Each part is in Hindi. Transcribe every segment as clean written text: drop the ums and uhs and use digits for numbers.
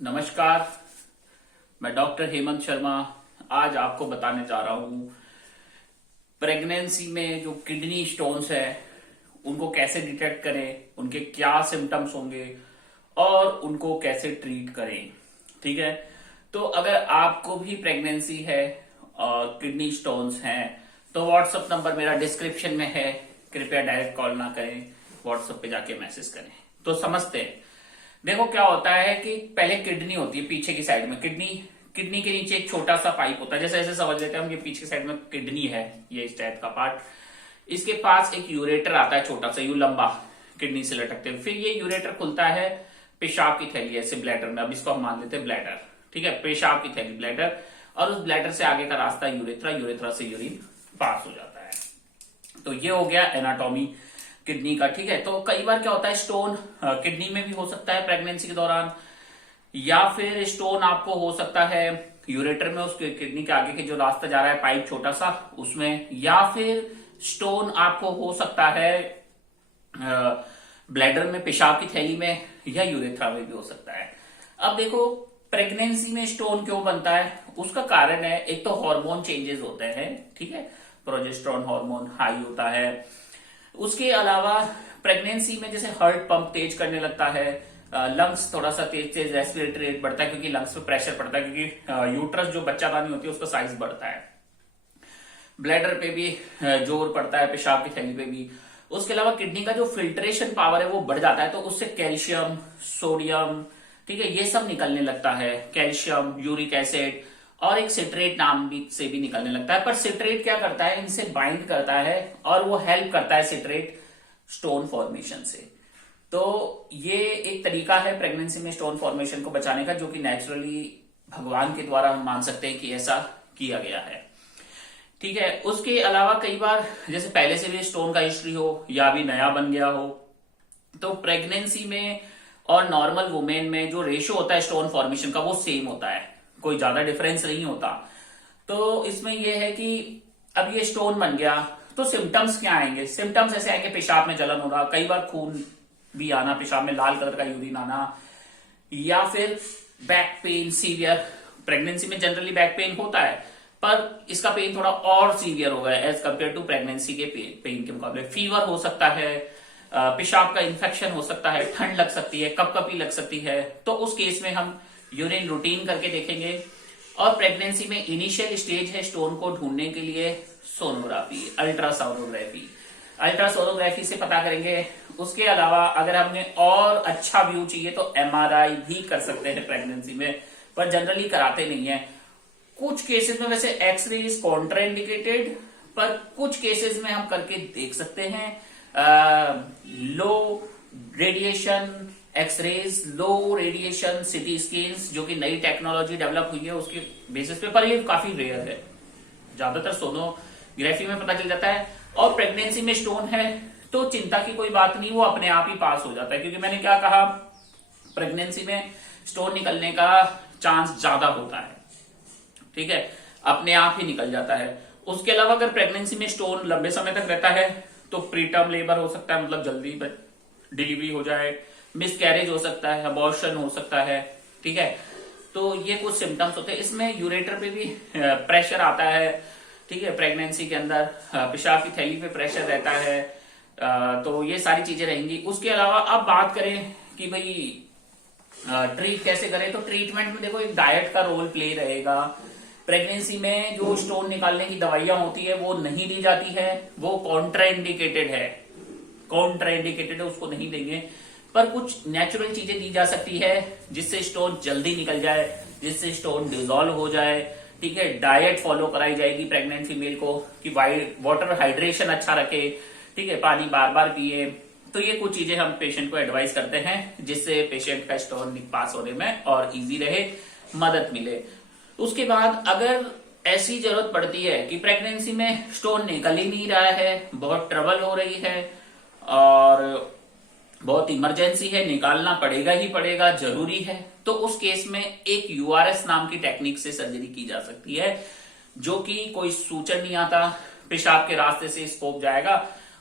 नमस्कार। मैं डॉक्टर हेमंत शर्मा आज आपको बताने जा रहा हूं प्रेगनेंसी में जो किडनी स्टोन्स है उनको कैसे डिटेक्ट करें, उनके क्या सिम्टम्स होंगे और उनको कैसे ट्रीट करें। ठीक है, तो अगर आपको भी प्रेगनेंसी है और किडनी स्टोन्स हैं तो व्हाट्सएप नंबर मेरा डिस्क्रिप्शन में है, कृपया डायरेक्ट कॉल ना करें, व्हाट्सएप पे जाके मैसेज करें। तो समझते हैं। देखो क्या होता है कि पहले किडनी होती है पीछे की साइड में, किडनी के नीचे एक छोटा सा पाइप होता है, जैसे ऐसे समझ लेते हैं हम, ये पीछे की साइड में किडनी है, ये इस टाइप का पार्ट। इसके पास एक यूरेटर आता है छोटा सा, यू लंबा, किडनी से लटकते हुए। फिर ये यूरेटर खुलता है पेशाब की थैली ऐसे ब्लैडर में, अब इसको हम मान लेते हैं ब्लैडर। ठीक है, पेशाब की थैली ब्लैडर, और उस ब्लैडर से आगे का रास्ता यूरेथ्रा, यूरेथ्रा से यूरिन पास हो जाता है। तो ये हो गया एनाटॉमी किडनी का। ठीक है, तो कई बार क्या होता है, स्टोन किडनी में भी हो सकता है प्रेगनेंसी के दौरान, या फिर स्टोन आपको हो सकता है यूरेटर में, उसके किडनी के आगे के जो रास्ता जा रहा है पाइप छोटा सा उसमें, या फिर स्टोन आपको हो सकता है ब्लैडर में, पेशाब की थैली में, या यूरेथ्रा में भी हो सकता है। अब देखो प्रेगनेंसी में स्टोन क्यों बनता है, उसका कारण है एक तो हार्मोन चेंजेस होते हैं। ठीक है, प्रोजेस्टेरोन हार्मोन हाई होता है। उसके अलावा प्रेगनेंसी में जैसे हार्ट पंप तेज करने लगता है, लंग्स थोड़ा सा तेज तेज रेस्पिरेटरी रेट बढ़ता है, क्योंकि लंग्स पे प्रेशर पड़ता है, क्योंकि यूट्रस जो बच्चादानी होती है उसका साइज बढ़ता है। ब्लैडर पे भी जोर पड़ता है, पेशाब की थैली पे भी। उसके अलावा किडनी का जो फिल्ट्रेशन पावर है वो बढ़ जाता है, तो उससे कैल्शियम, सोडियम, ठीक है, ये सब निकलने लगता है। कैल्शियम, यूरिक एसिड और एक सिट्रेट नाम भी से भी निकलने लगता है। पर सिट्रेट क्या करता है, इनसे बाइंड करता है और वो हेल्प करता है सिट्रेट स्टोन फॉर्मेशन से। तो ये एक तरीका है प्रेगनेंसी में स्टोन फॉर्मेशन को बचाने का, जो कि नेचुरली भगवान के द्वारा हम मान सकते हैं कि ऐसा किया गया है। ठीक है, उसके अलावा कई बार जैसे पहले से भी स्टोन का हिस्ट्री हो या अभी नया बन गया हो, तो प्रेगनेंसी में और नॉर्मल वुमेन में जो रेशियो होता है स्टोन फॉर्मेशन का वो सेम होता है, कोई ज्यादा डिफरेंस नहीं होता। तो इसमें यह है कि अब ये स्टोन बन गया तो सिम्टम्स क्या आएंगे, सिम्टम्स ऐसे आएंगे, पेशाब में जलन होगा, कई बार खून भी आना, पेशाब में लाल कलर का यूरिन आना, या फिर बैक पेन सीवियर। प्रेगनेंसी में जनरली बैक पेन होता है, पर इसका पेन थोड़ा और सीवियर होगा एज कंपेयर टू प्रेगनेंसी के पेन के मुकाबले। फीवर हो सकता है, पेशाब का इन्फेक्शन हो सकता है, ठंड लग सकती है, कपकपी लग सकती है। तो उस केस में हम यूरिन रूटीन करके देखेंगे। और प्रेगनेंसी में इनिशियल स्टेज है स्टोन को ढूंढने के लिए सोनोग्राफी, अल्ट्रासोनोग्राफी, अल्ट्रासोनोग्राफी से पता करेंगे। उसके अलावा अगर हमने और अच्छा व्यू चाहिए तो एमआरआई भी कर सकते हैं प्रेगनेंसी में, पर जनरली कराते नहीं है। कुछ केसेस में वैसे एक्सरे इज कॉन्ट्राइंडिकेटेड, पर कुछ केसेस में हम करके देख सकते हैं। लो रेडिएशन एक्सरेज, लो रेडिएशन सिटी स्कैन्स, जो कि नई टेक्नोलॉजी डेवलप हुई है उसके बेसिस पे, पर ये काफी रेयर है, ज्यादातर सोनोग्राफी में पता चल जाता है। और प्रेगनेंसी में स्टोन है तो चिंता की कोई बात नहीं, वो अपने आप ही पास हो जाता है, क्योंकि मैंने क्या कहा, प्रेगनेंसी में स्टोन निकलने का चांस ज्यादा होता है। ठीक है, अपने आप ही निकल जाता है। उसके अलावा अगर प्रेगनेंसी में स्टोन लंबे समय तक रहता है तो प्रीटर्म लेबर हो सकता है, मतलब जल्दी डिलीवरी हो जाए, मिसकैरेज हो सकता है, अबॉर्शन हो सकता है। ठीक है, तो ये कुछ सिम्टम्स होते हैं। इसमें यूरेटर पे भी प्रेशर आता है। ठीक है, प्रेगनेंसी के अंदर पेशाब की थैली पे प्रेशर रहता है। तो ये सारी चीजें रहेंगी। उसके अलावा अब बात करें कि भाई ट्रीट कैसे करें, तो ट्रीटमेंट में देखो एक डाइट का रोल प्ले रहेगा। प्रेगनेंसी में जो स्टोन निकालने की दवाइयां होती है वो नहीं दी जाती है, वो कॉन्ट्राइंडिकेटेड है, कॉन्ट्राइंडिकेटेड है, उसको नहीं देंगे। पर कुछ नेचुरल चीजें दी जा सकती है जिससे स्टोन जल्दी निकल जाए, जिससे स्टोन डिसॉल्व हो जाए। ठीक है, डाइट फॉलो कराई जाएगी प्रेग्नेंट फीमेल को कि वाटर हाइड्रेशन अच्छा रखे, ठीक है, पानी बार बार पिए। तो ये कुछ चीजें हम पेशेंट को एडवाइस करते हैं जिससे पेशेंट का स्टोन पास होने में और इजी रहे, मदद मिले। उसके बाद अगर ऐसी जरूरत पड़ती है कि प्रेगनेंसी में स्टोन निकल ही नहीं रहा है, बहुत ट्रबल हो रही है और बहुत इमरजेंसी है, निकालना पड़ेगा ही पड़ेगा, जरूरी है, तो उस केस में एक यूआरएस नाम की टेक्निक से सर्जरी की जा सकती है, जो कि कोई सूचन नहीं आता, पेशाब के रास्ते से स्कोप जाएगा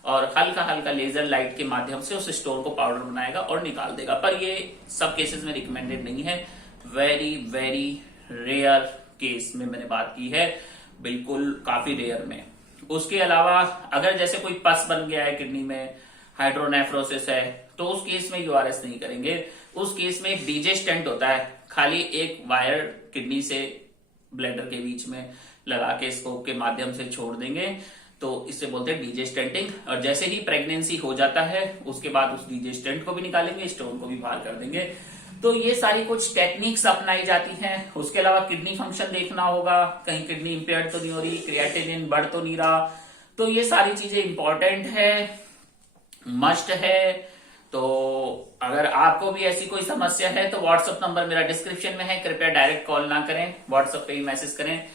और हल्का हल्का लेजर लाइट के माध्यम से उस स्टोन को पाउडर बनाएगा और निकाल देगा। पर ये सब केसेस में रिकमेंडेड नहीं है, वेरी वेरी रेयर केस में मैंने बात की है, बिल्कुल काफी रेयर में। उसके अलावा अगर जैसे कोई पस बन गया है किडनी में, हाइड्रोनेफ्रोसिस है, तो उस केस में यूआरएस नहीं करेंगे। उस केस में एक डीजे स्टेंट होता है, खाली एक वायर किडनी से ब्लैडर के बीच में लगा के स्कोप के माध्यम से छोड़ देंगे, तो इससे बोलते हैं डीजे स्टेंटिंग। और जैसे ही प्रेगनेंसी हो जाता है उसके बाद उस डीजे स्टेंट को भी निकालेंगे, स्टोन को भी बाहर कर देंगे। तो ये सारी कुछ टेक्निक्स अपनाई जाती हैं। उसके अलावा किडनी फंक्शन देखना होगा, कहीं किडनी इंपेयर्ड तो नहीं हो रही, क्रिएटिनिन बढ़ तो नहीं रहा। तो ये सारी चीजें इंपॉर्टेंट है, मस्ट है। तो अगर आपको भी ऐसी कोई समस्या है तो व्हाट्सएप नंबर मेरा डिस्क्रिप्शन में है, कृपया डायरेक्ट कॉल ना करें, व्हाट्सएप पे ही मैसेज करें।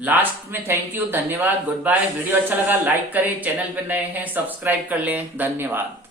लास्ट में थैंक यू, धन्यवाद, गुड बाय। वीडियो अच्छा लगा लाइक करें, चैनल पे नए हैं सब्सक्राइब कर लें, धन्यवाद।